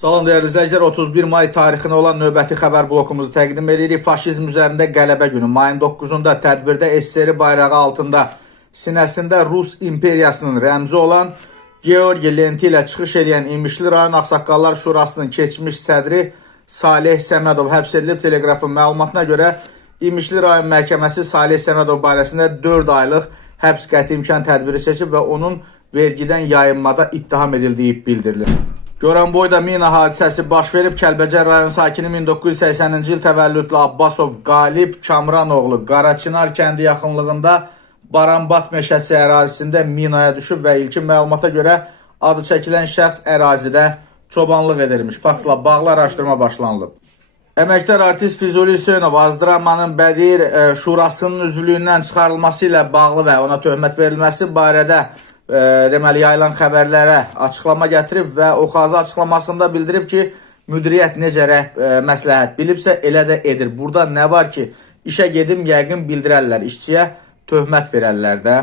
Salam dəyərli izləyicilər, 31 may tarixinə olan növbəti xəbər blokumuzu təqdim edirik. Faşizm üzərində qələbə günü. Mayın 9-da tədbirdə SSR bayrağı altında sinəsində Rus imperiyasının rəmzi olan Georgi lenti ilə çıxış edən İmişli rayon Ağsaqqallar Şurasının keçmiş sədri Salih Səmədov həbs edilib. Teleqrafın məlumatına görə İmişli rayon məhkəməsi Salih Səmədov barəsində 4 aylıq həbs qəti imkan tədbiri seçib və onun vergidən yayınmada ittiham edildiyi bildirilir. Goranboyda mina hadisəsi baş verib. Kəlbəcər rayon sakini 1980-ci il təvəllüdlü Abbasov Qalib Kamranoğlu Qaraçınar kəndi yaxınlığında Barambat meşəsi ərazisində minaya düşüb və ilkin məlumata görə adı çəkilən şəxs ərazidə çobanlıq edirmiş. Faktla bağlı araşdırma başlanılıb. Əməkdar artist Füzuli Hüseynov Azdramanın Bədir Şurasının üzvlüyündən çıxarılması ilə bağlı və ona töhmət verilməsi barədə deməli yayılan xəbərlərə açıqlama gətirib və Oxazı açıqlamasında bildirib ki, müdiriyyət necə məsləhət bilibsə elə də edir. Burada nə var ki, işə gedim yəqin bildirərlər, işçiyə töhmət verərlər də.